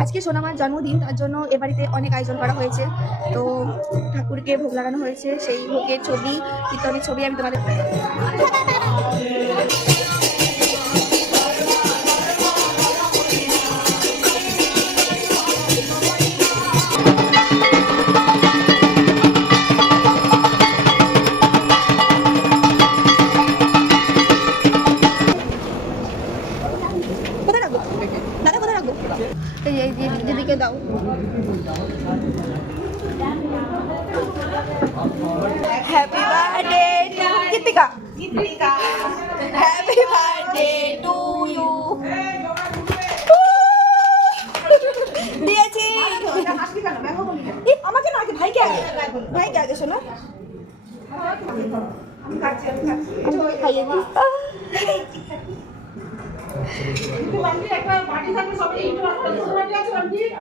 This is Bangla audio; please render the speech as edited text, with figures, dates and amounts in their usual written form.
আজকে সোনামার জন্মদিন, তার জন্য এ বাড়িতে অনেক আয়োজন করা হয়েছে। তো ঠাকুরকে ভোগ লাগানো হয়েছে, সেই ভোগের ছবি, কীর্তনের ছবি আমি তোমাদের কোথায় রাখবো দাদা, কোথায় রাখবো? এই দিদিকে দাও। Happy birthday to Kritika, happy birthday to you. দিয়েছি আমাকে না, আগে ভাইকে, আগে ভাইকে আগে। শোনো আমি খাইয়ে দিই।